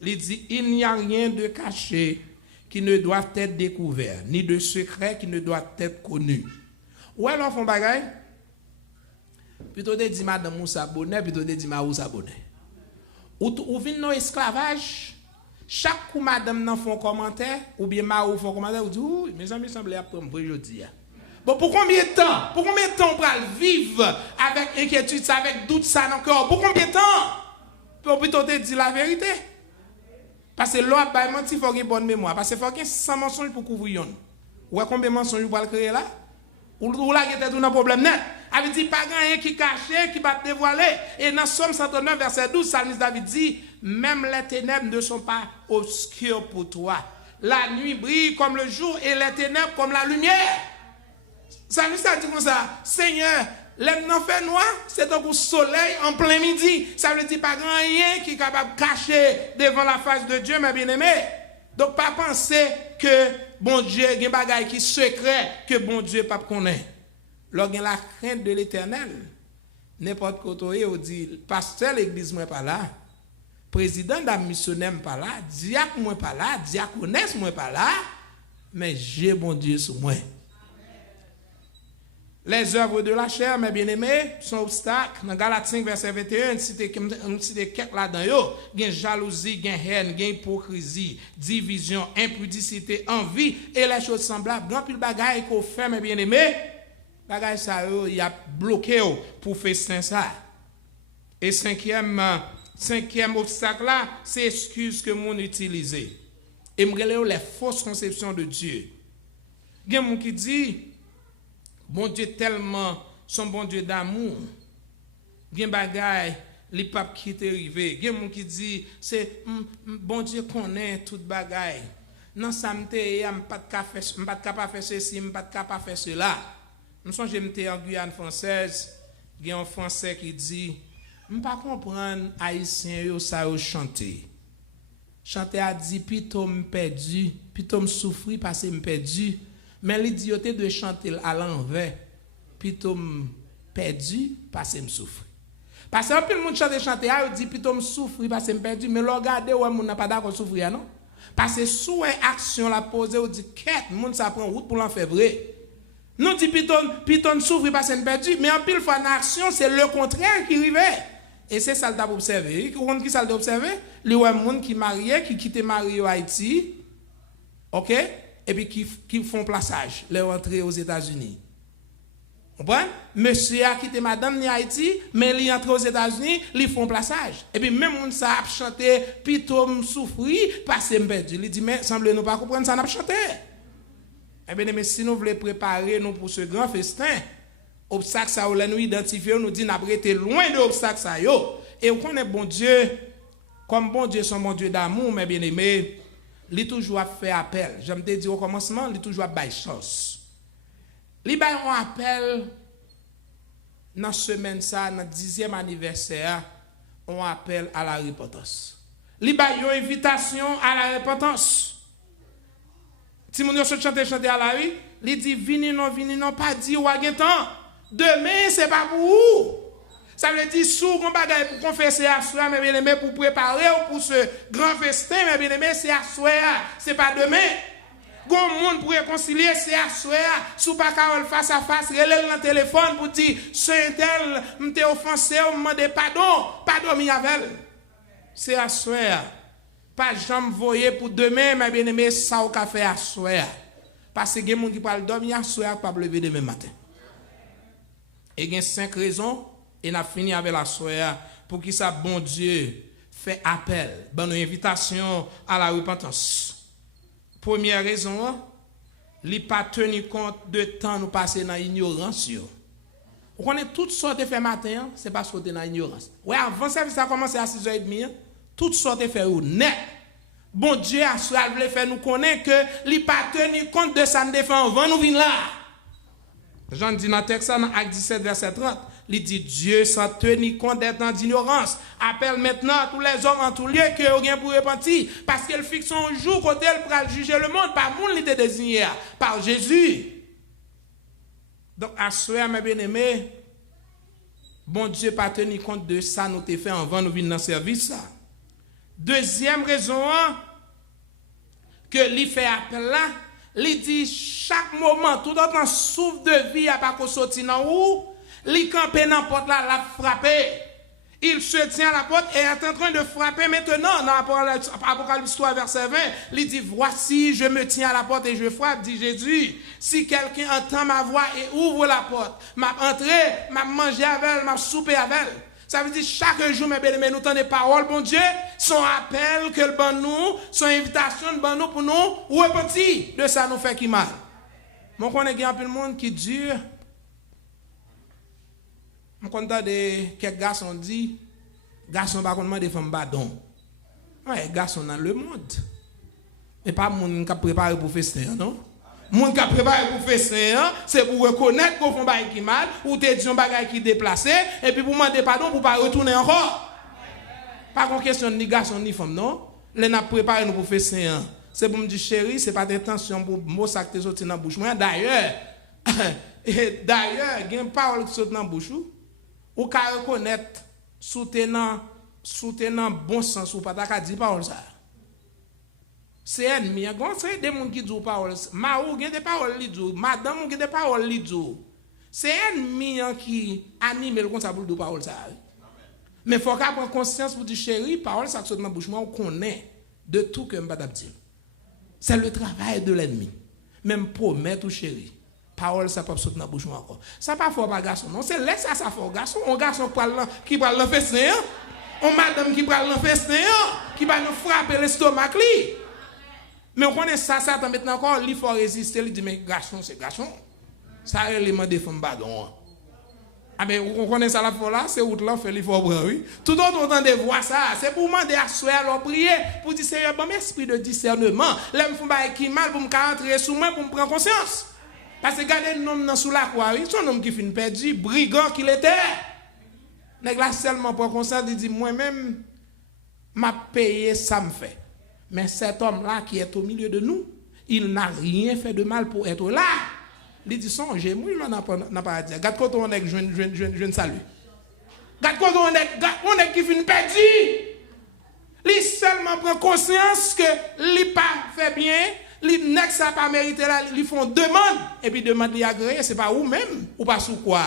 Il dit il n'y a rien de caché qui ne doit être découvert, ni de secret qui ne doit être connu. Ou alors font bagaille plutôt de dire madame Moussa bonnet plutôt de dire Moussa bonnet. Ou vinn dans esclavage. Chaque coup madame nan font commentaire ou bien Maou font commentaire ou dit oui mes amis semblent après aujourd'hui. Bon pour combien de temps on va vivre avec inquiétude ça avec doute ça dans cœur pour combien de temps pour plutôt te dire la vérité parce que l'autre ba menti faut une bonne mémoire parce que faut qu'il sans mensonge pour couvrir yon. Ouais combien de mensonges pour le créer là ou là qui était un problème net avait dit pas rien qui caché qui va dévoiler et dans Somme 139 verset 12 Psalmiste David dit même les ténèbres ne sont pas obscures pour toi. La nuit brille comme le jour et les ténèbres comme la lumière. Ça veut dire comme ça. Seigneur, L'aime non fait noir, c'est un soleil en plein midi. Ça veut dire pas grand rien qui est capable de cacher devant la face de Dieu, mes bien-aimés. Donc, pas penser que bon Dieu, il y a des bagailles qui secret que bon Dieu pas connaît. Lorsqu'il y a la crainte de l'Éternel, n'importe côté, on dit, pasteur l'église moi pas là, président de la missionnaire pas là, diacre moi pas là, diaconesse moi pas là, mais j'ai bon Dieu sur moi. Les œuvres de la chair, mes bien-aimés, sont obstacles. Dans Galates 5, verset 21, on cite quelques là-dedans. Il y a jalousie, il y a haine, il y a hypocrisie, division, impudicité, envie et les choses semblables. Grand pile bagaille qu'on fait, mes bien-aimés, bagaille ça, il y a bloqué pour faire ça. Et cinquième obstacle là, c'est excuse que mon utilisé. Et me relève les fausses conceptions de Dieu. Il y a des gens qui disent, bon Dieu tellement, son bon Dieu d'amour. Gen bagay, li pape qui te rivé. Gen moun qui dit, c'est bon Dieu connaît tout bagay. Non, ça m'te, m'pas capable faire ceci, m'pas capable faire cela. Nous sommes j'étais en Guyane française, gen un français qui dit, m'pas comprendre haïtien yo ça yo chanter. Chanter a dit, plutôt m'perdu, plutôt m'souffrir parce que m'perdu. Mais l'idioté de chanter à l'envers, plutôt perdu parce que je souffre. Parce que tout le monde chante, il dit plutôt je souffre parce que je perdu. Mais regardez, on n'a pas d'accord souffrir, non? Parce que sous une action la posée, on dit qu'est-ce que monde ça prend route pour l'en faire vrai. Nous dit plutôt souffre parce que je perdu. Mais en pile fois en action, c'est le contraire qui arrive. Et c'est ça que tu as observé. Qui ça t'a observé? Les gens qui marié, qui quittent marié au Haïti, ok? Et puis qui font plaçage, les rentrées aux États-Unis. Vous comprenez? Monsieur a quitté madame en Haïti, mais il entre aux États-Unis, ils font plaçage. Et puis même on ça a chanté, plutôt me souffrir, parce que me perdu. Il dit, mais semblez-nous pas comprendre ça n'a pas chanté. Eh bien, mais si nous voulons préparer nous pour ce grand festin, obstacle ça, nous identifier, nous dit, nous avons été loin de l'obstacle ça. Et on connaît bon Dieu, comme bon Dieu, son bon Dieu d'amour, mes bien-aimés, il toujours fait appel. Je me dis au commencement, il toujours bail chance. Il bail un appel dans semaine ça, dans 10e anniversaire, on appelle à la repentance. Il bail une invitation à la repentance. Si mon yo chanter à la rue, il dit vini non pas dit ou a temps. Demain c'est pas pour vous. Ça veut dire sous on bagaille pour confesser à soi mes bien-aimés pour préparer pour ce grand festin mes bien-aimés c'est à soi c'est pas demain. Gon monde pour réconcilier c'est à soi sous pas carole face à face relève dans téléphone pour dire c'est tel m'était offensé ou demander pardon mi avec. C'est à soi. Pas jamais voyer pour demain mes bien-aimés ça au café à soi. Parce que gen monde qui parle dormir à soi pas lever demain matin. Et il y a 5 raisons. Et on a fini avec la soirée pour qui ça, bon Dieu, fait appel, bonne invitation à la repentance. Première raison, il n'a pas tenu compte de temps nous passer dans l'ignorance. On connaît toutes sortes de fait matin, c'est parce qu'on est dans l'ignorance. Oui, avant ça, ça a commencé à 6h30, toutes sortes de fait net. Bon Dieu a voulu faire nous connaître que il n'a pas tenu compte de ça, nous défend avant nous venir là. Jean dit dans le texte, dans Acte 17, verset 30. Il dit Dieu sans tenir compte d'être dans l'ignorance. Appelle maintenant tous les hommes en tout lieu que vous avez pour repentir. Parce qu'elle fixe un jour côté elle pour juger le monde. Par monde, il était désigné. Par Jésus. Donc, à ce mes bien-aimés, bon Dieu pas tenir compte de ça, nous t'ai fait avant nous venir dans le service. Deuxième raison, que lui fait appel là, il dit chaque moment, tout dans souffle de vie, à pas qu'on sorti dans où. Il campe dans la porte là, la frapper. Il se tient à la porte et est en train de frapper maintenant. Dans Apocalypse 3, verset 20, il dit, voici, je me tiens à la porte et je frappe, dit Jésus. Si quelqu'un entend ma voix et ouvre la porte, m'a entré, m'a mangé avec elle, m'a soupé avec elle. Ça veut dire chaque jour, mes bien-aimés, nous tenons des paroles, bon Dieu, son appel que le bon nous, son invitation de bon nous pour nous, repentir de ça nous fait qui mal. Mon connaît un peu le monde qui dure. Je suis content de quelques garçons dit, garçons par contre des femmes badon. Ouais, garçons dans le monde. Mais pas monde qui préparé pour festin, non? Moun qui a préparé pour faire ça, c'est pour reconnaître qu'on fait bail qui mal, ou te dit un bagage qui déplacé, et puis pour demander pardon pour pas retourner encore. Pas qu'on question ni garçon ni femme, non? Les n'a préparé nous pour faire ça. C'est pour me dire chérie, c'est pas d'intention pour mot ça qui te sorti dans bouche. D'ailleurs, il y a une parole qui saute dans bouche ou qu'à reconnaître soutenant bon sens ou pas ta dire parole ça. C'est ennemi, c'est des gens qui disent parole. Maou gen des paroles li dit, madame gen des paroles li dit. C'est ennemi qui anime le comme ça pour dire parole ça. Mais faut qu'on prenne conscience pour dire chérie, parole ça qui saute dans bouche moi on connaît de tout que m'pa dire. C'est le travail de l'ennemi. Même promettre ou chérie. Parole ça peut sauter dans bouche moi encore. Ça pas fort pas garçon. Non, c'est laisse ça fort garçon, on garçon qui parle dans festin, on madame qui parle dans festin, qui va nous frapper l'estomac li. Mais on connaît ça maintenant encore, il faut résister, il dit mais garçon c'est garçon. Ça élément de femme pardon. Ah mais on connaît ça la fois là, c'est où là fait il faut prendre oui. Tout le monde entend de voir ça, c'est pour demander à soi leur prier pour dire Seigneur bon esprit de discernement, là me font bail qui mal pour me rentrer sous moi pour me prendre conscience. Parce que regardez le nom sous la croix, oui, son homme qui finit perdu, brigand qu'il était. Nèg là seulement pour conscience, il dit moi-même m'a payé ça me fait. Mais cet homme-là qui est au milieu de nous, il n'a rien fait de mal pour être là. Il dit songez, moi il n'a pas à dire. Regarde quand on est jeune salut. Regarde quand on est qui finit perdu. Il seulement prend conscience que il pas fait bien. Les nèg ça pas mérité là, ils font demande et puis demande li agréé, c'est pas ou même ou pas sous quoi.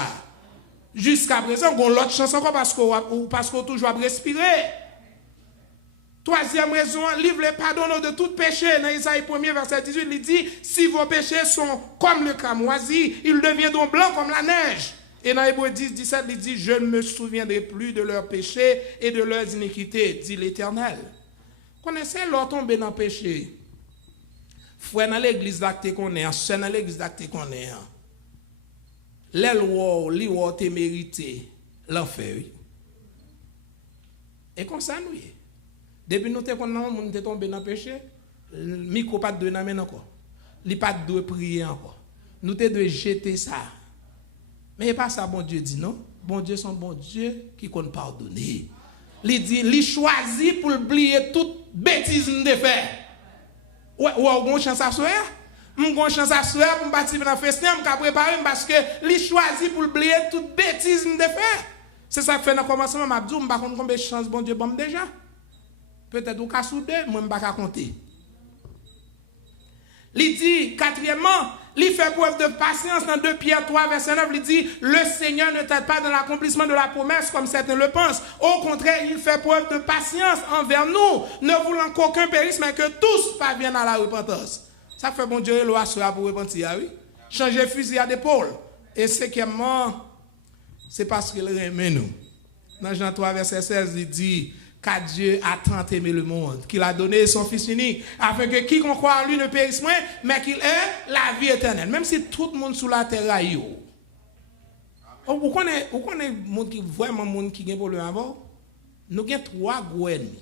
Jusqu'à présent, on l'autre chance encore parce qu'on toujours respirer. Troisième raison, livre le pardon de tout péché. Dans Isaïe 1er verset 18, il dit si vos péchés sont comme le cramoisi, ils deviendront blancs comme la neige. Et dans Hébreux 10, 17, il dit je ne me souviendrai plus de leurs péchés et de leurs iniquités, dit l'Éternel. Connaissez l'autre tombé dans le péché. Frère dans l'église d'acte qu'on est, sœur dans l'église d'acte qu'on est. Les lois, les lois te mérité l'enfer. Et comme ça nous. Depuis nous te connaissons, nous te tombé dans le péché, le micro pas de main encore. Il pas de prier encore. Nous te de jeter ça. Mais pas ça bon Dieu dit non. Bon Dieu son bon Dieu qui compte pardonner. Il dit il choisit pour oublier toute bêtise nous de faire. Ou on chance à soir, on chance à soir pour participer dans festin, on préparer parce que il choisit pour oublier toute bêtise de faire. C'est ça que fait dans commencement m'a dit on pas compte combien de chance bon Dieu bon déjà. Peut-être ou ka souder, moi m'pa ka compter. Il dit quatrièmement, il fait preuve de patience dans 2 Pierre 3 verset 9, il dit le Seigneur ne t'aide pas dans l'accomplissement de la promesse comme certains le pensent. Au contraire, il fait preuve de patience envers nous, ne voulant qu'aucun périsse mais que tous parviennent à la repentance. Ça fait bon Dieu le assurer pour repentir, oui. Changer fusil à d'épaule. Et cinquièmement, c'est parce qu'il aime nous. Dans Jean 3 verset 16, il dit car Dieu a tant aimé le monde, qu'il a donné son Fils unique, afin que quiconque croit en lui ne périsse point, mais qu'il ait la vie éternelle. Même si tout le monde sur la terre a eu. Vous connaissez monde qui vraiment monde qui gagne pour le avant? Nous avons 3 gros ennemis.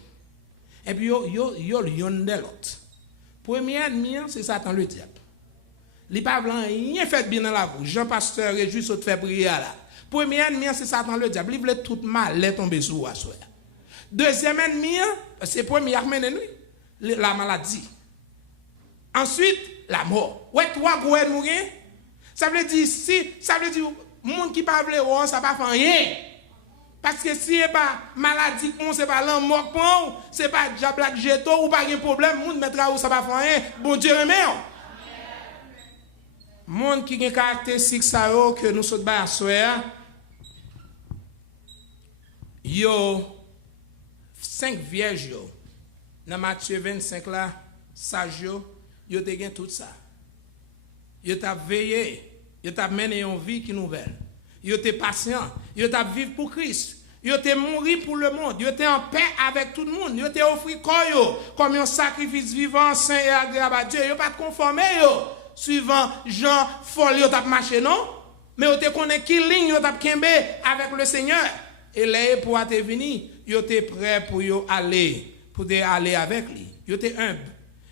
Et puis yo yon de l'autre. Premier ennemi, c'est Satan le diable. Il pas rien fait bien dans la vie. Jean pasteur réjouit saute fait prier là. Premier ennemi, c'est Satan le diable. Il veut tout mal tomber sur à soi. Deuxième ennemi, c'est premier armé la maladie. Ensuite, la mort. Ouais, 3 gros ennemis. Ça veut dire monde qui pas veut ça pas fait rien. Parce que si c'est pas maladie c'est pas l'amour c'est pas diable jeto ou pas de problème, monde mettra où ça pas fait rien. Bon Dieu remet. Monde qui a caractéristique ça que nous sommes ba soir. Yo 5 vierges yo. Dans Matthieu 25 là, sage yo te gen tout ça. Yo t'a veillé, yo t'a mené une vie qui nouvelle. Yo te patient, yo t'a vivre pour Christ. Yo te mourir pour le monde, yo te en paix avec tout le monde. Yo te offrir corps comme un sacrifice vivant, saint et agréable à Dieu. Yo pas te conformer yo suivant Jean folle yo t'a marché non, mais yo te connaît qui ligne yo t'a kembe avec le Seigneur. Et là pour te venir, yo te prêt pour yo aller avec lui. Yo te humble.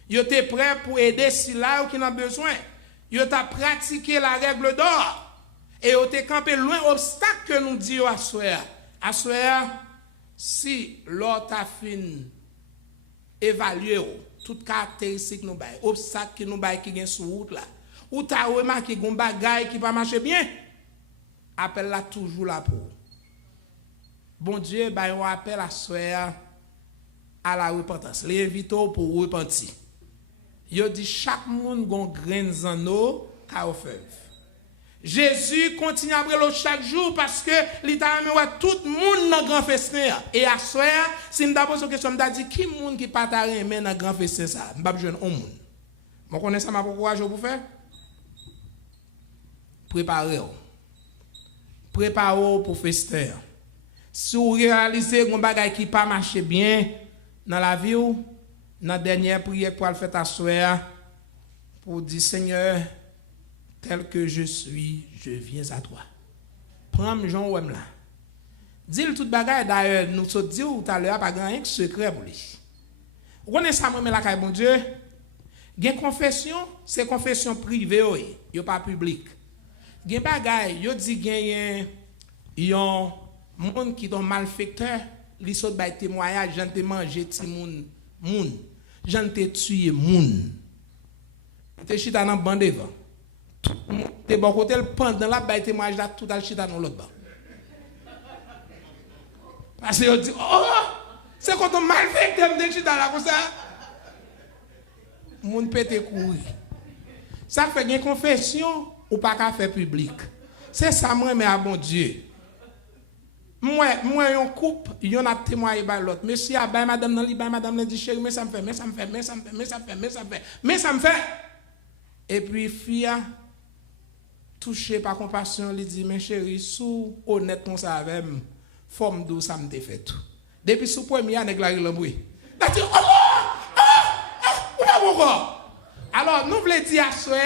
Yo te prêt pour aider si là qui n'a besoin. Yo t'a pratiqué la règle d'or. Et yo t'es campé loin obstacle que nous disons à soir. À soir, si l'or t'a fin évalué toute caractéristique nous bail, obstacle qui nous bail qui gagne sur route là. Ou t'as remarqué gon bagay qui pas marcher bien. Appelle là toujours là pour. Bon Dieu, bail on appelle à soir à la repentance. Les invitons pour repentir. Yo dit chaque monde gon grain en eau ka ofev. Jésus continue à brûler chaque jour parce que littéralement tout le monde dans grand festin et à soir si me pose une question me dit qui monde qui pas ta remen dans grand festin ça m'pa jeune on monde. Moi connais ça m'a courage pour faire. Préparez pour festin. Si vous réalisez un bagage qui pas marché bien dans la vie ou dans la dernière prière pour le faire à soir pour dire Seigneur tel que je suis, je viens à toi. Prends Jean Ouem là. Dis-le tout bagage d'ailleurs nous te dit tout à l'heure pas grand secret pour lui. Vous connaissez ça moi la caille bon Dieu. Gen confession, c'est confession privée yo pas public. Gen bagay yo dit gen yon monde qui don malfaiteur, li saute bay témoignage, j'en te manger ti moun, j'en te tuer moun. Te chita nan bande devant. Te bon côté le pendant la bay témoignage là tout al chita dans l'autre bas. Parce que yo dit oh, c'est quand on malfaiteur me chita là comme ça. Moun pété courir. Ça fait une confession ou pas qu'à faire public. C'est ça moi mais à bon Dieu. Moi on coupe, yon a témoigné par l'autre. Monsieur a bay madame nan li bay madame nan dit chérie mais ça me fait, mais ça me fait. Et puis fille touché par compassion, lui dit mais chérie sous honnête comme ça avec forme d'où ça me fait tout. Depuis sous premier année la l'embrouille. Là dit alors, nous voulons dire à soeur,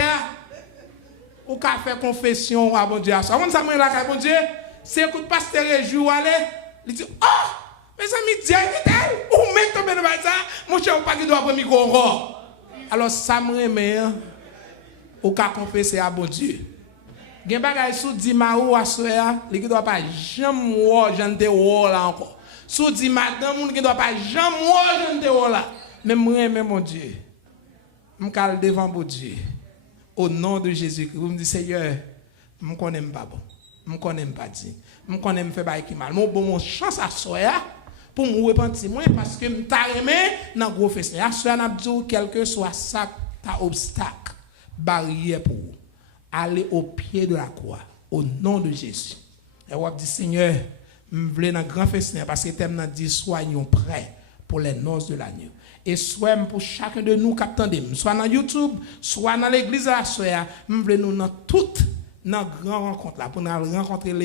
ou qu'à faire confession à bon Dieu à soeur. Avant de s'amener là, bon Dieu, c'est que le pasteur joue aller, il dit, oh, mais ça me dit, ou même tomber dans ça, mon cher, ou pas qui doit prendre micro encore. Alors, ça me remet, ou qu'à confesser à bon Dieu. Gen bagay sou di ma ou à soeur, il ne doit pas jamais voir, j'en te là encore. Sou di madame, il ne doit pas jamais voir, j'en te là. Mais moi, mon Dieu. Je suis devant mon Dieu. Au nom de Jésus-Christ, vous me dites, Seigneur, je ne connais pas bon. Je ne connais pas dit. Je ne connais pas faire qui mal. Je bon chance à soi pour me repentir parce que je suis aimé dans le gros festin. À soi, je dis quel que soit ça, ta obstacle, barrière pour aller au pied de la croix. Au nom de Jésus. Et vous dites, Seigneur, je veux dans le grand festin parce que tu dit, soyons prêts pour les noces de l'agneau. Et soit pour chacun de nous qui attendons, soit dans YouTube, soit dans l'église à la soeur, nous voulons nous dans toutes nos grandes rencontres là, pour nous rencontrer les